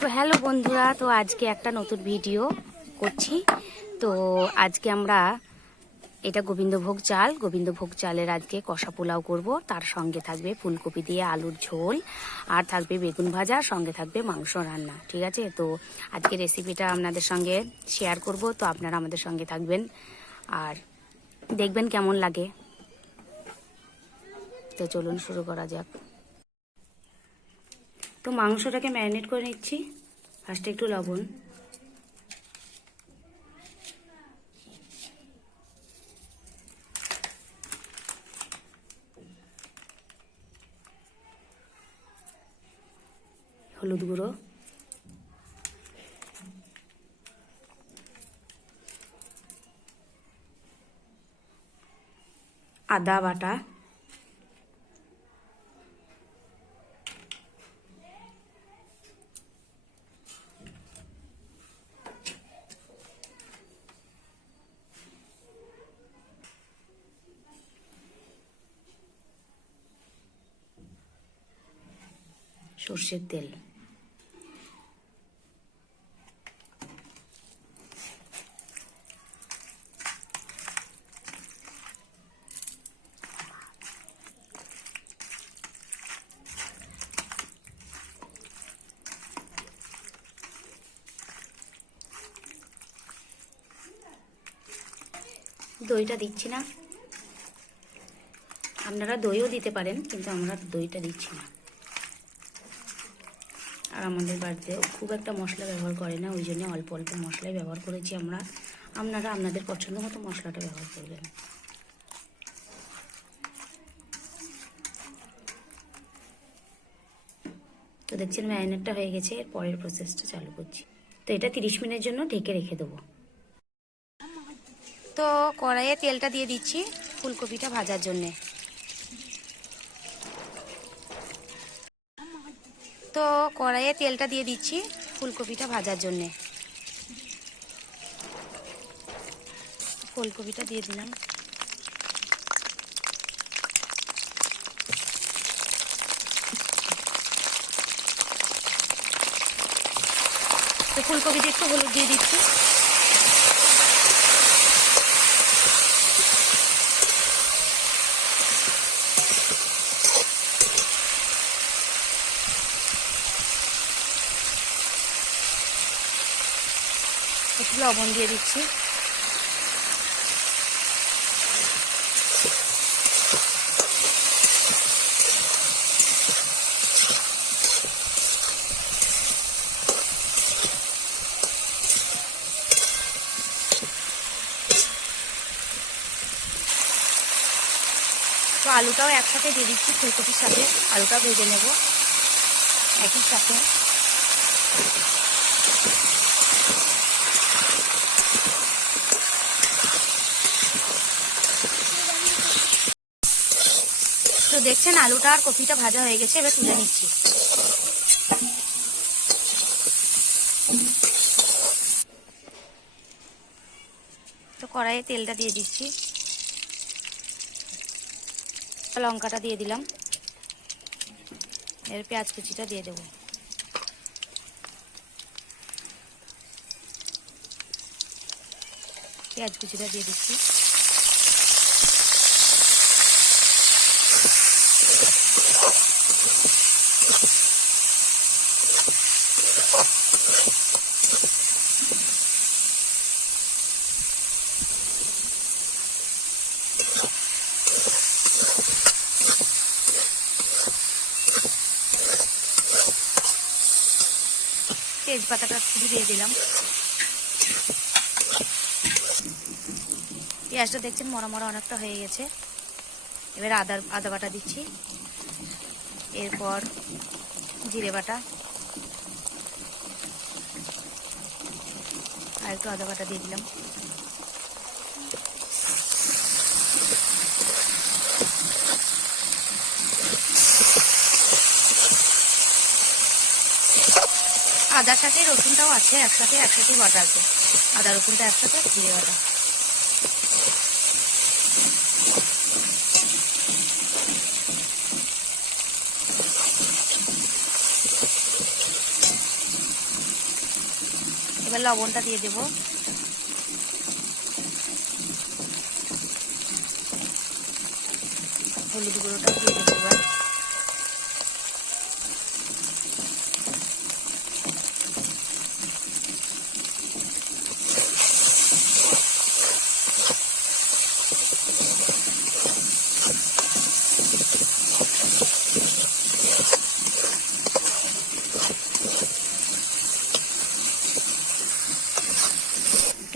তো হ্যালো বন্ধুরা, তো আজকে একটা নতুন ভিডিও করছি। তো আজকে আমরা এটা গোবিন্দভোগ চালের আজকে কষা পোলাও করব। তার সঙ্গে থাকবে ফুলকপি দিয়ে আলুর ঝোল, আর থাকবে বেগুন ভাজা, সঙ্গে থাকবে মাংস রান্না। ঠিক আছে, তো আজকে রেসিপিটা আপনাদের সঙ্গে শেয়ার করব। তো আপনারা আমাদের সঙ্গে থাকবেন আর দেখবেন কেমন লাগে। তো চলুন শুরু করা যাক। তো মাংসটাকে ম্যারিনেট করে নিচ্ছি। ফার্স্টে একটু লবণ, হলুদ গুঁড়ো, আদা বাটা, সর্ষের তেল, দইটা দিচ্ছি না, আপনারা দইও দিতে পারেন, কিন্তু আমরা দইটা দিচ্ছি না। আর আমাদের বাড়িতে খুব একটা মশলা ব্যবহার করে না, ওই জন্য অল্প অল্প মশলাই ব্যবহার করেছি আমরা। আপনারা আপনাদের পছন্দ মতো মশলাটা ব্যবহার করবেন। তো দেখছেন ম্যারিনেটটা হয়ে গেছে, এর পরের প্রসেসটা চালু করছি। তো এটা 30 মিনিটের জন্য ঢেকে রেখে দেবো। তো কড়াইয়ে তেলটা দিয়ে দিচ্ছি ফুলকপিটা ভাজার জন্যে। তো কড়াইয়ে তেলটা দিয়ে দিচ্ছি ফুলকপিটা ভাজার জন্যে। ফুলকপিটা দিয়ে দিলাম। তো ফুলকপিতে একটু হলুদ দিয়ে দিচ্ছি। একটু লবণ দিয়ে দিচ্ছি। তো আলুটাও একসাথে দিয়ে দিচ্ছি, ফুলকপির সাথে আলুটাও ভেজে নেব একই সাথে। তো দেখছেন আলুটা আর কপিটা ভাজা হয়ে গেছে, এবার তুলে নিচ্ছি। তো কড়াইয়ে তেলটা দিয়ে দিচ্ছি, লঙ্কাটা দিয়ে দিলাম, এর পেঁয়াজ কুচিটা দিয়ে দেবো। পেঁয়াজ কুচিটা দিয়ে দিচ্ছি। তেজপাতাটা দিয়ে দিলাম। পেঁয়াজটা দেখছেন মরা মরা অনেকটা হয়ে গেছে। এবার আদা বাটা দিচ্ছি, এরপর জিরে বাটা, আর একটু আদা বাটা দিয়ে দিলাম। আদার সাথে রসুনটাও আছে একসাথে বাটা আছে। আদা রসুনটা একসাথে, জিরে বাটা। এবার লবণটা দিয়ে দেবো। হলুদ গুঁড়োটা দিয়ে দেবো এবার।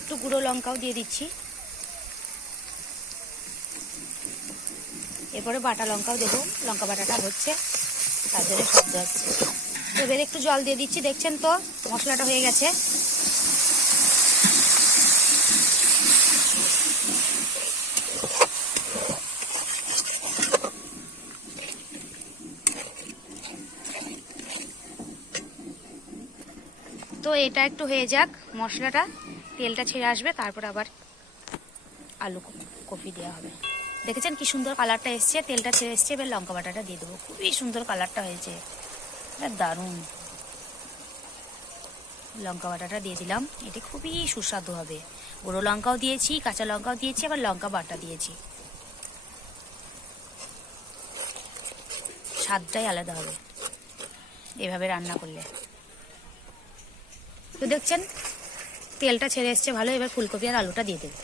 একটু গুঁড়ো লঙ্কাও দিয়ে দিচ্ছি। এরপরে বাটা লঙ্কাও দেবো, লঙ্কা বাটাটা হচ্ছে তার জন্য শব্দ আসছে। এবার একটু জল দিয়ে দিচ্ছি, দেখছেন তো মশলাটা হয়ে গেছে। তো এটা একটু হয়ে যাক, মশলাটা তেলটা ছেড়ে আসবে, তারপর আবার আলু কপি দেওয়া হবে। দেখেছেন কি সুন্দর কালারটা এসছে, তেলটা ছেড়ে এসছে। এবার লঙ্কা বাটাটা দিয়ে দেবো, খুবই সুন্দর কালারটা হয়েছে, দারুণ। লঙ্কা বাটাটা দিয়ে দিলাম, এটা খুবই সুস্বাদু হবে। গুঁড়ো লঙ্কাও দিয়েছি, কাঁচা লঙ্কাও দিয়েছি, আবার লঙ্কা বাটা দিয়েছি, স্বাদটাই আলাদা হবে এভাবে রান্না করলে। তো দেখছেন তেলটা ছেড়ে এসছে ভালো। এবার ফুলকপি আর আলুটা দিয়ে দেবো।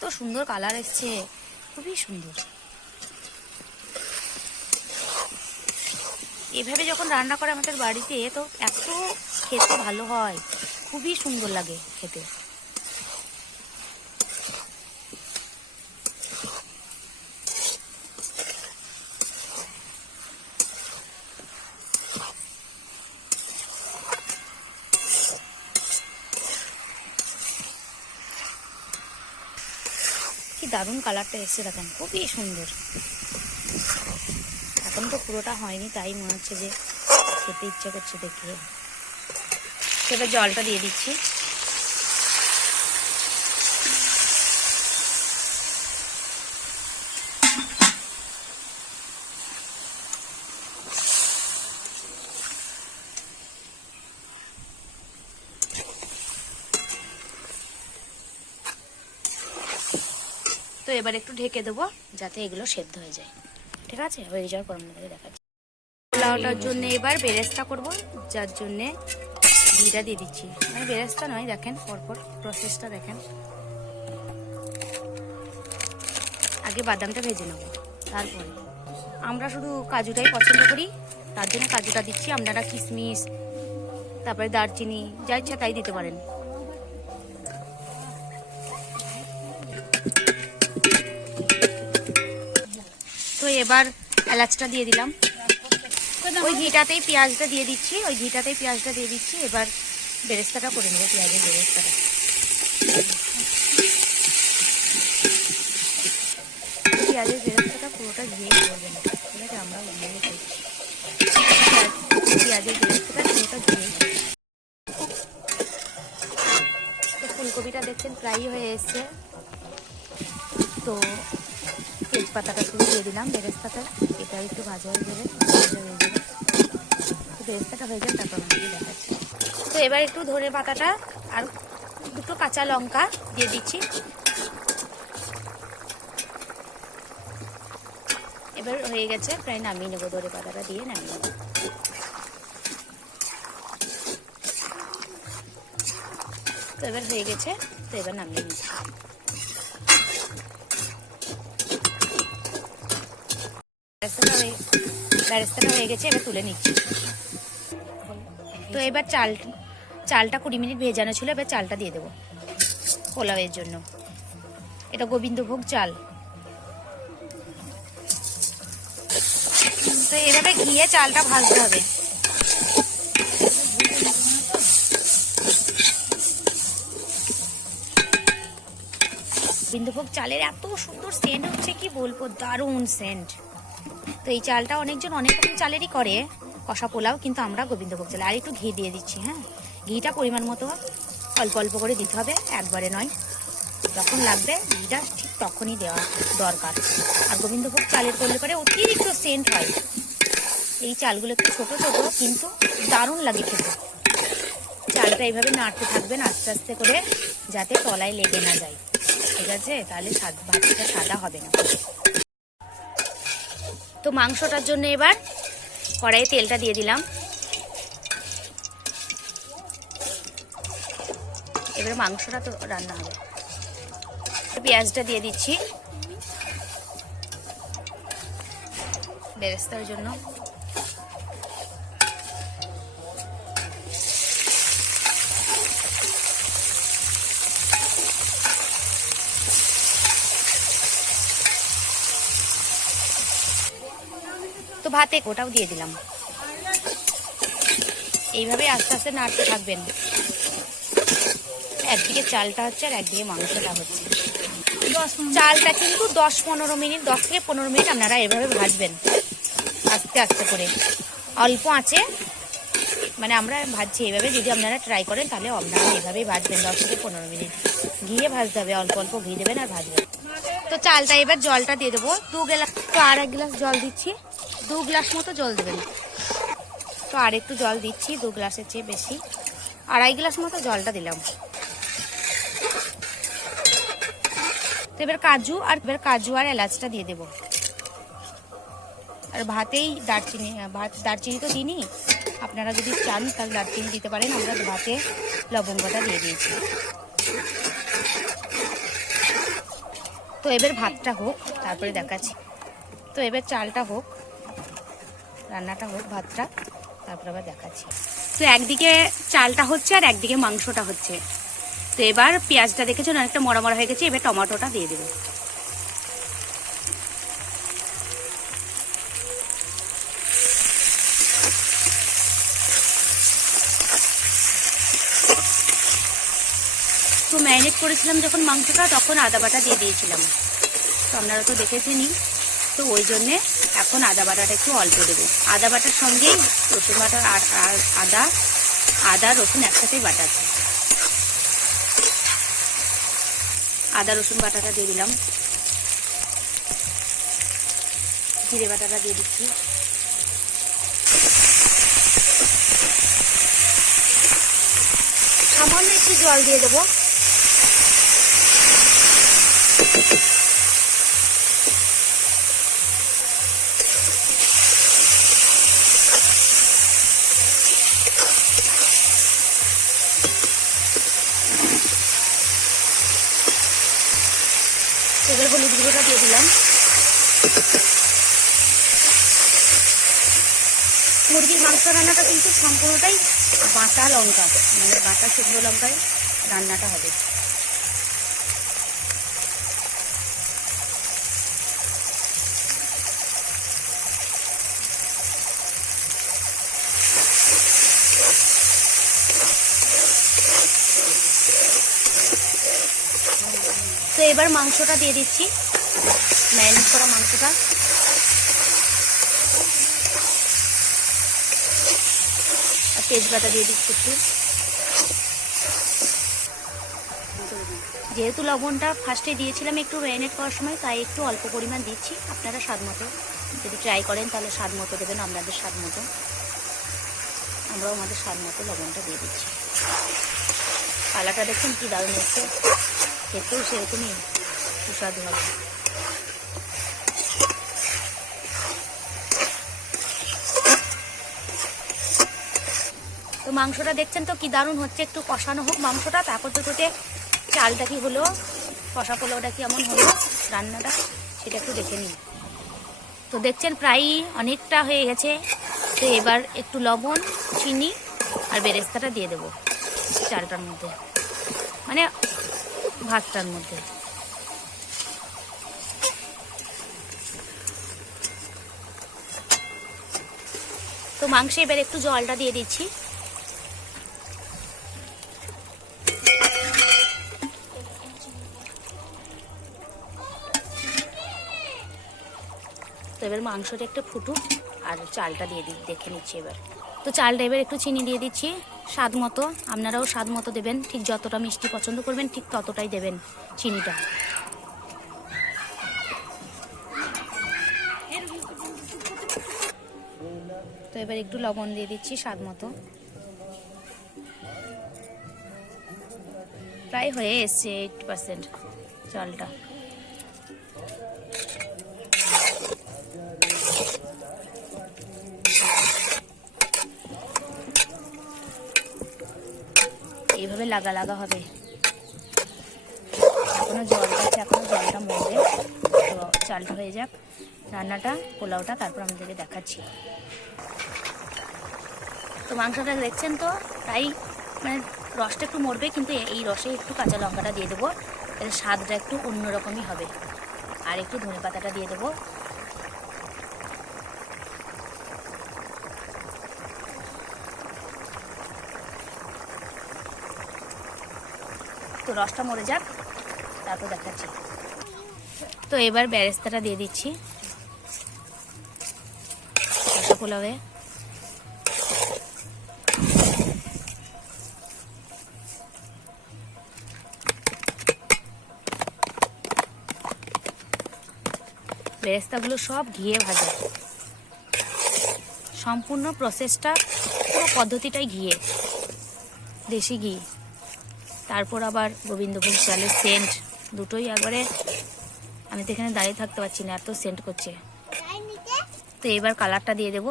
তো সুন্দর কালার এসছে, খুবই সুন্দর। এভাবে যখন রান্না করে আমাদের বাড়িতে তো এত খেতে ভালো হয়, খুবই সুন্দর লাগে খেতে। কি দারুণ কালারটা এসছে দেখেন, খুবই সুন্দর। এখন তো পুরোটা হয়নি, তাই মনে হচ্ছে যে খেতে ইচ্ছে করছে দেখে। এবার জলটা দিয়ে দিচ্ছি। তো এবার একটু ঢেকে দেবো যাতে এগুলো সেদ্ধ হয়ে যায়। ঠিক আছে, হয়ে যাওয়ার পর আপনাদের দেখাচ্ছি। পোলাওটার জন্য এবার বেরেস্তা করব, যার জন্যে ঘিটা দিয়ে দিচ্ছি। মানে বেরেস্তা নয়, দেখেন পরপর প্রসেসটা দেখেন। আগে বাদামটা ভেজে নেব, তারপরে আমরা শুধু কাজুটাই পছন্দ করি, তার জন্য কাজুটা দিচ্ছি। আপনারা কিশমিশ, তারপরে দারচিনি, যা ইচ্ছা তাই দিতে পারেন। তো এবার এলাচটা দিয়ে দিলাম, ওই ঘিটাতেই পেঁয়াজটা দিয়ে দিচ্ছি, এবার বেরেস্তাটা করে নেবো, পেঁয়াজের বেরেস্তাটা। পেঁয়াজের বেরেস্তাটা পুরোটা ঘিয়ে করবেন, ঠিক আছে? আমরা ঘিয়ে করছি পেঁয়াজের বেরেস্তাটা পুরোটা ঘিয়ে। তো ফুলকপিটা দেখছেন প্রায় হয়ে এসছে। তো তেজপাতাটা শুরু দিয়ে দিলাম বেরেস্তাটা, এটা একটু ভাজা হয়ে যাবে, বেরেস্তাটা হয়ে যাবে, তারপর আমাকে দেখাচ্ছি। তো এবার একটু ধনে পাতাটা আর দুটো কাঁচা লঙ্কা দিয়ে দিচ্ছি। এবার হয়ে গেছে, প্রায় নামিয়ে নেবো, ধনে পাতাটা দিয়ে নামিয়ে নেবো। তো এবার হয়ে গেছে, তো এবার নামিয়ে নিচ্ছি। বেরেস্তাটা হয়ে গেছে, এবার তুলে নিচ্ছি। তো এবার চালটা 20 মিনিট ভেজানো ছিল, এবার চালটা দিয়ে দেবো পোলাওয়ের জন্য। এটা গোবিন্দভোগ চাল। তো এভাবে ঘিয়ে চালটা ভাজতে হবে। গোবিন্দভোগ চালের এত সুন্দর সেন্ট হচ্ছে, কি বলবো, দারুণ সেন্ট। তো এই চালটা অনেকজন অনেক রকম চালেরই করে কষা পোলাও, কিন্তু আমরা গোবিন্দভোগ চাল। আর একটু ঘি দিয়ে দিচ্ছি। হ্যাঁ, ঘিটা পরিমাণ মতো অল্প অল্প করে দিতে হবে, একবারে নয়। তো যখন লাগবে ঘিটা ঠিক তখনই দেওয়া দরকার। আর গোবিন্দভোগ চালের করলে পরে অতিরিক্ত সেন্ট হয়। এই চালগুলো একটু ছোট ছোট কিন্তু দারুণ লাগে খেতে। চালটা এইভাবে নাড়তে থাকবেন আস্তে আস্তে করে, যাতে তলায় লেগে না যায়, ঠিক আছে? তাহলে ভাতটা সাদা হবে না। তো মাংসটার জন্য এবার কড়াইয়ে তেলটা দিয়ে দিলাম। এবার মাংসটা তো রান্না হবে। পেঁয়াজটা দিয়ে দিচ্ছি বেরেস্তার জন্য। তো ভাতে ওটাও দিয়ে দিলাম। এইভাবে আস্তে আস্তে নাড়তে থাকবেন। একদিকে চালটা হচ্ছে আর একদিকে মাংসটা হচ্ছে। চালটা কিন্তু 10-15 মিনিট, 10 থেকে 15 মিনিট আপনারা এভাবে ভাজবেন আস্তে আস্তে করে, অল্প আঁচে। মানে আমরা ভাজছি এইভাবে, যদি আপনারা ট্রাই করেন তাহলে আপনারা এইভাবেই ভাজবেন 10 থেকে 15 মিনিট। ঘিয়ে ভাজতে হবে, অল্প অল্প ঘি দেবেন আর ভাজবেন। তো চালটা এবার জলটা দিয়ে দেবো 2 গ্লাস। তো আর 1 গ্লাস জল দিচ্ছি, 2 গ্লাস মতো জল দেবেন। তো আর একটু জল দিচ্ছি, 2 গ্লাসের চেয়ে বেশি, 2.5 গ্লাস মতো জলটা দিলাম। তো এবার কাজু আর এলাচটা দিয়ে দেবো। আর ভাতেই দারচিনি তো দিইনি, আপনারা যদি চান তাহলে দারচিনি দিতে পারেন। আমরা ভাতে লবঙ্গটা দিয়ে দিয়েছি। তো এবার ভাতটা হোক, তারপরে দেখাচ্ছি। তো এবার চালটা হোক, রান্নাটা হোক, ভাতটা, তারপর আবার দেখাচ্ছি। তো একদিকে চালটা হচ্ছে আর একদিকে মাংসটা হচ্ছে। তো এবার পেঁয়াজটা দেখেছেন অনেকটা মরা মরা হয়ে গেছে, এবার টমেটোটা দিয়ে দেবো। তো ম্যারিনেট করেছিলাম যখন মাংসটা, তখন আদা বাটা দিয়ে দিয়েছিলাম। তো আপনারা তো দেখেছেনই, তো ওই জন্যে এখন আদা বাটাটা একটু অল্প দেবো। আদা বাটার সঙ্গেই রসুন বাটা, আদা রসুন একসাথেই বাটা আছে। আদা রসুন বাটাটা দিয়ে দিলাম, জিরে বাটাটা দিয়ে দিচ্ছি, সামান্য একটু জল দিয়ে দেবো। এবার হলুদ গুঁড়োটা দিয়ে দিলাম। মুরগির মাংস রান্নাটা কিন্তু সম্পূর্ণটাই বাটা লঙ্কা, মানে বাটা শুকনো লঙ্কায় রান্নাটা হবে। তো এবার মাংসটা দিয়ে দিচ্ছি, ম্যারিনেট করা মাংসটা। আর তেজপাতা দিয়ে দিচ্ছি একটু। যেহেতু লবণটা ফার্স্টে দিয়েছিলাম একটু ম্যারিনেট করার সময়, তাই একটু অল্প পরিমাণ দিচ্ছি। আপনারা স্বাদ মতো যদি ট্রাই করেন তাহলে স্বাদ মতো দেবেন, আপনাদের স্বাদ মতো। আমরাও আমাদের স্বাদ মতো লবণটা দিয়ে দিচ্ছি। কালারটা দেখুন কি দারুণ হচ্ছে, খেতেও সেরকমই সুস্বাদু হবে। তো মাংসটা দেখছেন তো কি দারুণ হচ্ছে। একটু কষানো হোক মাংসটা, তারপর তো চালটা কি হলো, কষা পোলাওটা কি এমন হলো রান্নাটা, সেটা একটু দেখে নিন। তো দেখছেন প্রায় অনেকটা হয়ে গেছে। তো এবার একটু লবণ, চিনি আর বেরেস্তাটা দিয়ে দেবো চালটার মধ্যে, মানে ভাতটার মধ্যে। তো মাংসে এবার একটু জলটা দিয়ে দিচ্ছি। তো এবার মাংসটা একটু ফুটুক আর চালটা দিয়ে দেখে নিচ্ছি এবার। তো চালটা এবার একটু চিনি দিয়ে দিচ্ছি স্বাদ মতো। আপনারাও স্বাদ মতো দেবেন, ঠিক যতটা মিষ্টি পছন্দ করবেন ঠিক ততটাই দেবেন চিনিটা। তো এবার একটু লবণ দিয়ে দিচ্ছি স্বাদ মতো। প্রায় হয়ে এসছে 80% চালটা। এইভাবে লাগা লাগা হবে। এখনো জল আছে, এখনো জলটা মরবে। তো চালটা হয়ে যাক, রান্নাটা পোলাওটা, তারপর আমাদেরকে দেখাচ্ছি। তো মাংসটা দেখছেন তো, তাই মানে রসটা একটু মরবে, কিন্তু এই রসে একটু কাঁচা লঙ্কাটা দিয়ে দেবো, এর স্বাদটা একটু অন্যরকমই হবে। আর একটু ধনে পাতাটা দিয়ে দেবো। তো রসটা মরে যাক, তারপর দেখাচ্ছি। তো এবার বেরেস্তাটা দিয়ে দিচ্ছি কষা পোলাওয়ে। বেরেস্তাগুলো সব ঘিয়ে ভাজা, সম্পূর্ণ প্রসেসটা পুরো পদ্ধতিটাই ঘিয়ে, দেশি ঘি। তারপর আবার গোবিন্দভোগ চালের সেন্ট, দুটোই একবারে, আমি তো এখানে দাঁড়িয়ে থাকতে পারছি না, এত সেন্ট করছে। তো এবার কালারটা দিয়ে দেবো।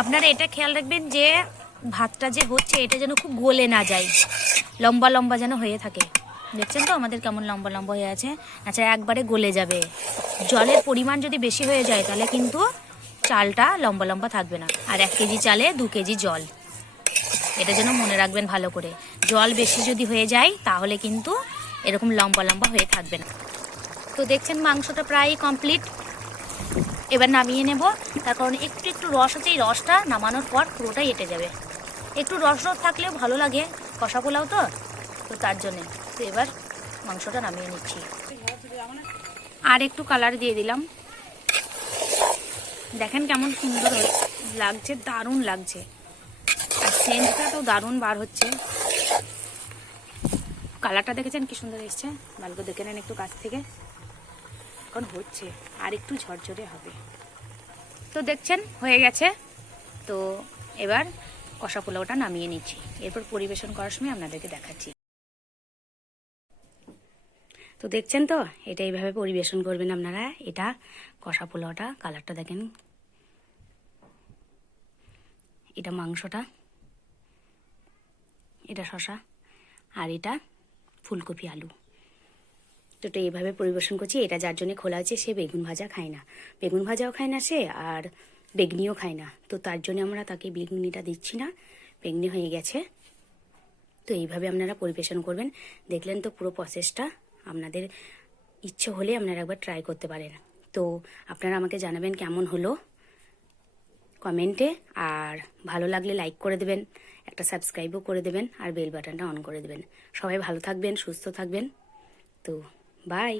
আপনারা এটা খেয়াল রাখবেন যে ভাতটা যে হচ্ছে এটা যেন খুব গলে না যায়, লম্বা লম্বা যেন হয়ে থাকে। দেখছেন তো আমাদের কেমন লম্বা লম্বা হয়ে আছে। আচ্ছা, একবারে গলে যাবে। জলের পরিমাণ যদি বেশি হয়ে যায় তাহলে কিন্তু চালটা লম্বা লম্বা থাকবে না। আর 1 কেজি চালে 2 কেজি জল, এটা যেন মনে রাখবেন ভালো করে। জল বেশি যদি হয়ে যায় তাহলে কিন্তু এরকম লম্বা লম্বা হয়ে থাকবে না। তো দেখছেন মাংসটা প্রায় কমপ্লিট। এবার নামিয়ে নেব, তার কারণ একটু একটু রস আছে, এই রসটা নামানোর পর পুরোটাই এঁটে যাবে। একটু রস রস থাকলেও ভালো লাগে, কষা পোলাও তো, তো তার জন্যে। তো এবার মাংসটা নামিয়ে নিচ্ছি। আর একটু কালার দিয়ে দিলাম। দেখেন কেমন সুন্দর লাগছে, দারুণ লাগছে। আর সেন্টটা তো দারুণ বার হচ্ছে। কালারটা দেখেছেন কি সুন্দর এসছে, ভালো দেখে নেন একটু কাছ থেকে। এখন হচ্ছে, আর একটু ঝরঝরে হবে। তো দেখছেন হয়ে গেছে। তো এবার কষা পোলাওটা নামিয়ে নিচ্ছি, এরপর পরিবেশন করার সময় আপনাদেরকে দেখাচ্ছি। তো দেখছেন তো, এটা এইভাবে পরিবেশন করবেন আপনারা। এটা কষা পোলাওটা, কালারটা দেখেন, এটা মাংসটা, এটা শসা, আর এটা ফুলকপি আলু। তো এটা এইভাবে পরিবেশন করছি। এটা যার জন্য খোলা আছে, সে বেগুন ভাজা খায় না, বেগুন ভাজাও খায় না সে, আর বেগনিও খায় না। তো তার জন্য আমরা তাকে বেগনিটা দিচ্ছি না, বেগনি হয়ে গেছে। তো এইভাবে আপনারা পরিবেশন করবেন। দেখলেন তো পুরো প্রসেসটা। আপনাদের ইচ্ছে হলে আপনারা একবার ট্রাই করতে পারেন। তো আপনারা আমাকে জানাবেন কেমন হলো কমেন্টে, আর ভালো লাগলে লাইক করে দেবেন, একটা সাবস্ক্রাইবও করে দেবেন, আর বেল বাটনটা অন করে দেবেন। সবাই ভালো থাকবেন, সুস্থ থাকবেন। তো বাই।